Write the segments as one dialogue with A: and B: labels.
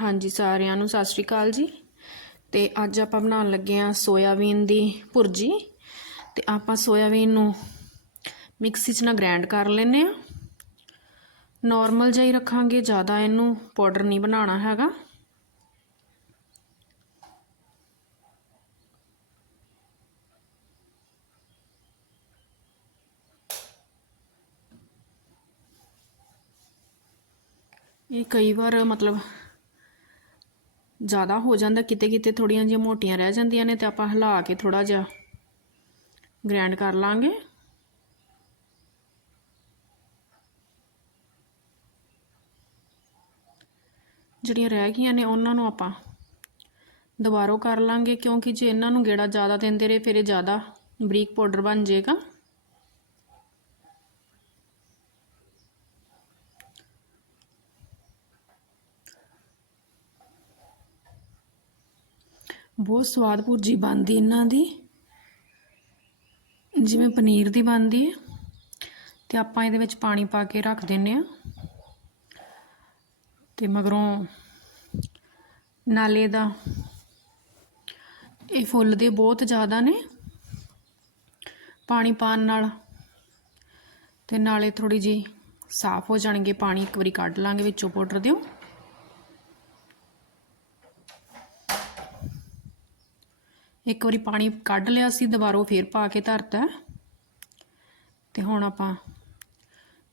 A: ਹਾਂਜੀ, ਸਾਰਿਆਂ ਨੂੰ ਸਤਿ ਸ਼੍ਰੀ ਅਕਾਲ ਜੀ। ਤੇ ਅੱਜ ਆਪਾਂ ਬਣਾਉਣ ਲੱਗੇ ਆ ਸੋਇਆਬੀਨ ਦੀ ਭੁਰਜੀ। ਤੇ ਆਪਾਂ ਸੋਇਆਬੀਨ ਨੂੰ ਮਿਕਸੀ 'ਚ ਨਾ ਗ੍ਰਾਈਂਡ ਕਰ ਲੈਨੇ ਆ ਨਾਰਮਲ ਜਿਹਾ ਹੀ ਰੱਖਾਂਗੇ, ਜ਼ਿਆਦਾ ਇਹਨੂੰ ਪਾਊਡਰ ਨਹੀਂ ਬਣਾਉਣਾ ਹੈਗਾ। ਇਹ ਕਈ ਵਾਰ ਮਤਲਬ ਜ਼ਿਆਦਾ ਹੋ ਜਾਂਦਾ, ਕਿਤੇ ਕਿਤੇ ਥੋੜੀਆਂ ਜਿਹੀਆਂ ਮੋਟੀਆਂ ਰਹਿ ਜਾਂਦੀਆਂ ਨੇ ਤੇ ਆਪਾਂ ਹਿਲਾ ਕੇ ਥੋੜਾ ਜਿਹਾ ਗ੍ਰਾਈਂਡ ਕਰ ਲਾਂਗੇ। ਜਿਹੜੀਆਂ ਰਹਿ ਗਈਆਂ ਨੇ ਉਹਨਾਂ ਨੂੰ ਆਪਾਂ ਦੁਬਾਰਾ ਕਰ ਲਾਂਗੇ, ਕਿਉਂਕਿ ਜੇ ਇਹਨਾਂ ਨੂੰ ਗੇੜਾ ਜ਼ਿਆਦਾ ਦਿੰਦੇ ਰਹੇ, ਫਿਰ ਇਹ ਜ਼ਿਆਦਾ ਬਰੀਕ ਪਾਊਡਰ ਬਣ ਜਾਏਗਾ। ਬਹੁਤ ਸਵਾਦ ਭੁਰਜੀ ਬਣਦੀ ਇਹਨਾਂ ਦੀ। ਜਿਵੇਂ ਪਨੀਰ ਦੀ ਬਣਦੀ ਹੈ। ਤੇ ਆਪਾਂ ਇਹਦੇ ਵਿੱਚ ਪਾਣੀ ਪਾ ਕੇ ਰੱਖ ਦਿੰਨੇ ਆ ਤੇ ਮਗਰੋਂ ਨਾਲੇ ਦਾ ਇਹ ਫੁੱਲ ਦੇ ਬਹੁਤ ਜ਼ਿਆਦਾ ਨੇ। ਪਾਣੀ ਪਾਣ ਨਾਲ ਤੇ ਨਾਲੇ ਥੋੜੀ ਜੀ ਸਾਫ਼ ਹੋ ਜਾਣਗੇ। ਪਾਣੀ ਇੱਕ ਵਾਰੀ ਕੱਢ ਲਾਂਗੇ ਵਿੱਚੋਂ ਪਾਊਡਰ ਦਿਓ। ਇੱਕ ਵਾਰੀ ਪਾਣੀ ਕੱਢ ਲਿਆ ਸੀ, ਦੁਬਾਰਾ ਫੇਰ ਪਾ ਕੇ ਧਰਤਾ। ਤੇ ਹੁਣ ਆਪਾਂ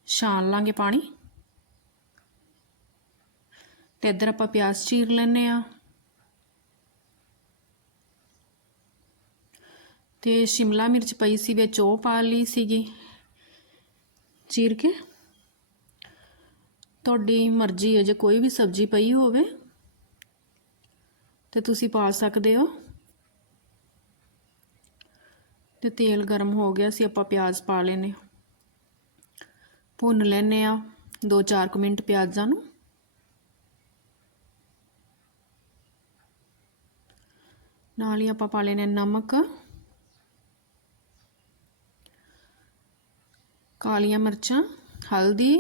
A: ਛਾਣ ਲਾਂਗੇ ਪਾਣੀ। ਤੇ ਇੱਧਰ ਆਪਾਂ ਪਿਆਜ਼ ਚੀਰ ਲੈਨੇ ਆ ਤੇ ਸ਼ਿਮਲਾ ਮਿਰਚ ਪਈ ਸੀ, ਵਿੱਚ ਉਹ ਪਾ ਲਈ ਸੀਗੀ ਚੀਰ ਕੇ। ਤੁਹਾਡੀ ਮਰਜ਼ੀ ਹੈ, ਜੇ ਕੋਈ ਵੀ ਸਬਜ਼ੀ ਪਈ ਹੋਵੇ, ਤੇ ਤੁਸੀਂ ਪਾ ਸਕਦੇ ਹੋ। ਤੇ ਤੇਲ ਗਰਮ ਹੋ ਗਿਆ ਸੀ, ਆਪਾਂ ਪਿਆਜ਼ ਪਾ ਲੈਨੇ ਭੁੰਨ ਲੈਨੇ ਆ 2-4 ਮਿੰਟ ਪਿਆਜ਼ਾਂ ਨੂੰ। ਨਾਲ ਹੀ ਆਪਾਂ ਪਾ ਲੈਨੇ ਨਮਕ। ਕਾਲੀਆਂ ਮਿਰਚਾਂ, ਹਲਦੀ।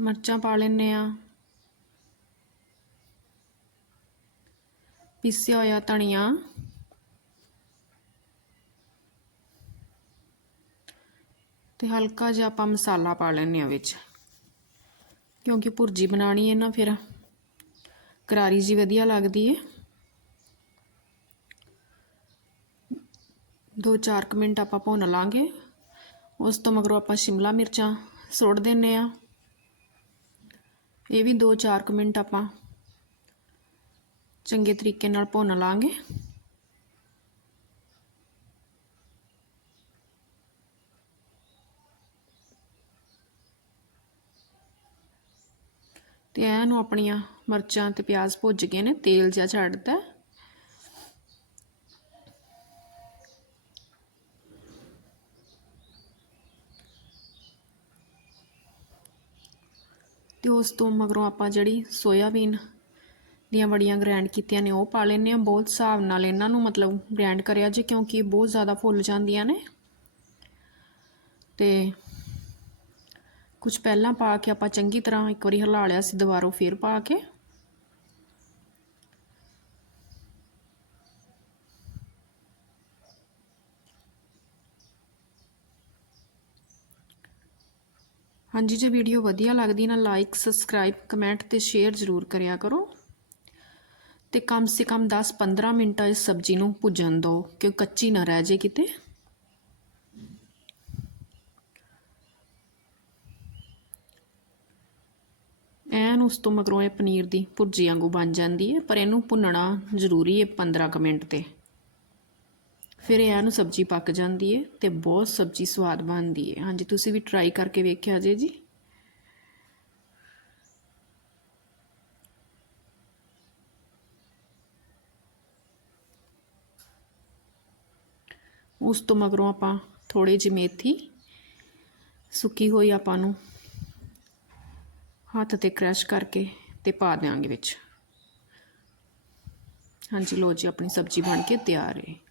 A: ਮਿਰਚਾਂ ਪਾ ਲੈਨੇ ਆ ਪਿਸਿਆ ਹੋਇਆ ਧਨੀਆ। ਤੇ ਹਲਕਾ ਜਿਹਾ ਆਪਾਂ ਮਸਾਲਾ ਪਾ ਲੈਣੇ ਆ ਵਿੱਚ। ਕਿਉਂਕਿ ਭੁਰਜੀ ਬਣਾਣੀ ਹੈ ਨਾ ਫਿਰ ਕਰਾਰੀ ਜੀ ਵਧੀਆ ਲੱਗਦੀ ਹੈ। 2-4 ਮਿੰਟ ਆਪਾਂ ਭੁੰਨ ਲਾਂਗੇ। ਉਸ ਤੋਂ ਮਗਰੋਂ ਆਪਾਂ ਸ਼ਿਮਲਾ ਮਿਰਚਾਂ ਸੁੱਟ ਦਿੰਨੇ ਆ ਇਹ ਵੀ 2-4 ਮਿੰਟ ਆਪਾਂ ਚੰਗੇ ਤਰੀਕੇ ਨਾਲ ਭੁੰਨ ਲਾਂਗੇ। ਤੇ ਇਹਨੂੰ ਆਪਣੀਆਂ ਮਿਰਚਾਂ ਤੇ ਪਿਆਜ਼ ਭੁੱਜ ਗਏ ਨੇ, ਤੇਲ ਜਿਹਾ ਛੱਡਦਾ ਤੇ ਉਸ ਤੋਂ ਮਗਰੋਂ ਆਪਾਂ ਜਿਹੜੀ ਸੋਇਆਬੀਨ ਦੀਆਂ ਬੜੀਆਂ ਗ੍ਰੈਂਡ ਕੀਤੀਆਂ ਨੇ, ਉਹ ਪਾ ਲੈਨੇ ਆ ਬਹੁਤ ਹਿਸਾਬ ਨਾਲ ਇਹਨਾਂ ਨੂੰ ਮਤਲਬ ਗ੍ਰੈਂਡ ਕਰਿਆ ਜੇ, ਕਿਉਂਕਿ ਬਹੁਤ ਜ਼ਿਆਦਾ ਫੁੱਲ ਜਾਂਦੀਆਂ ਨੇ। ਤੇ ਕੁਝ ਪਹਿਲਾਂ ਪਾ ਕੇ ਆਪਾਂ ਚੰਗੀ ਤਰ੍ਹਾਂ ਇੱਕ ਵਾਰੀ ਹਿਲਾ ਲਿਆ ਸੀ, ਦੁਬਾਰਾ ਫੇਰ ਪਾ ਕੇ। ਹਾਂਜੀ ਜੇ ਵੀਡੀਓ ਵਧੀਆ ਲੱਗਦੀ ਨਾ ਲਾਈਕ ਸਬਸਕ੍ਰਾਈਬ ਕਮੈਂਟ ਤੇ ਸ਼ੇਅਰ ਜ਼ਰੂਰ ਕਰਿਆ ਕਰੋ। ਤੇ ਕਮ ਸੇ ਕਮ 10-15 ਮਿੰਟ ਇਸ ਸਬਜ਼ੀ ਨੂੰ ਭੁੱਜਣ ਦਿਓ ਕਿ ਕੱਚੀ ਨਾ ਰਹਿ ਜੇ ਕਿਤੇ। ਐਨ ਉਸ ਤੋਂ ਮਗਰੋਂ ਇਹ ਪਨੀਰ ਦੀ ਭੁਰਜੀ ਵਾਂਗੂ ਬਣ ਜਾਂਦੀ ਹੈ, ਪਰ ਇਹਨੂੰ ਭੁੰਨਣਾ ਜ਼ਰੂਰੀ ਹੈ 15 ਕੁ ਮਿੰਟ ਤੇ। ਫਿਰ ਇਹ ਨੂੰ ਸਬਜ਼ੀ ਪੱਕ ਜਾਂਦੀ ਹੈ ਤੇ ਬਹੁਤ ਸਬਜ਼ੀ ਸਵਾਦ ਬਣਦੀ ਹੈ। ਹਾਂਜੀ, ਤੁਸੀਂ ਵੀ ਟਰਾਈ ਕਰਕੇ ਵੇਖਿਆ ਜੇ ਜੀ? ਉਸ ਤੋਂ ਮਗਰੋਂ ਆਪਾਂ ਥੋੜੀ ਜਿਹੀ ਮੇਥੀ ਸੁੱਕੀ ਹੋਈ ਆਪਾਂ ਨੂੰ ਹੱਥ ਤੇ ਕ੍ਰਸ਼ ਕਰਕੇ ਤੇ ਪਾ ਦਿਆਂਗੇ ਵਿੱਚ। ਹਾਂਜੀ ਲੋ ਜੀ, ਆਪਣੀ ਸਬਜ਼ੀ ਬਣ ਕੇ ਤਿਆਰ ਹੈ।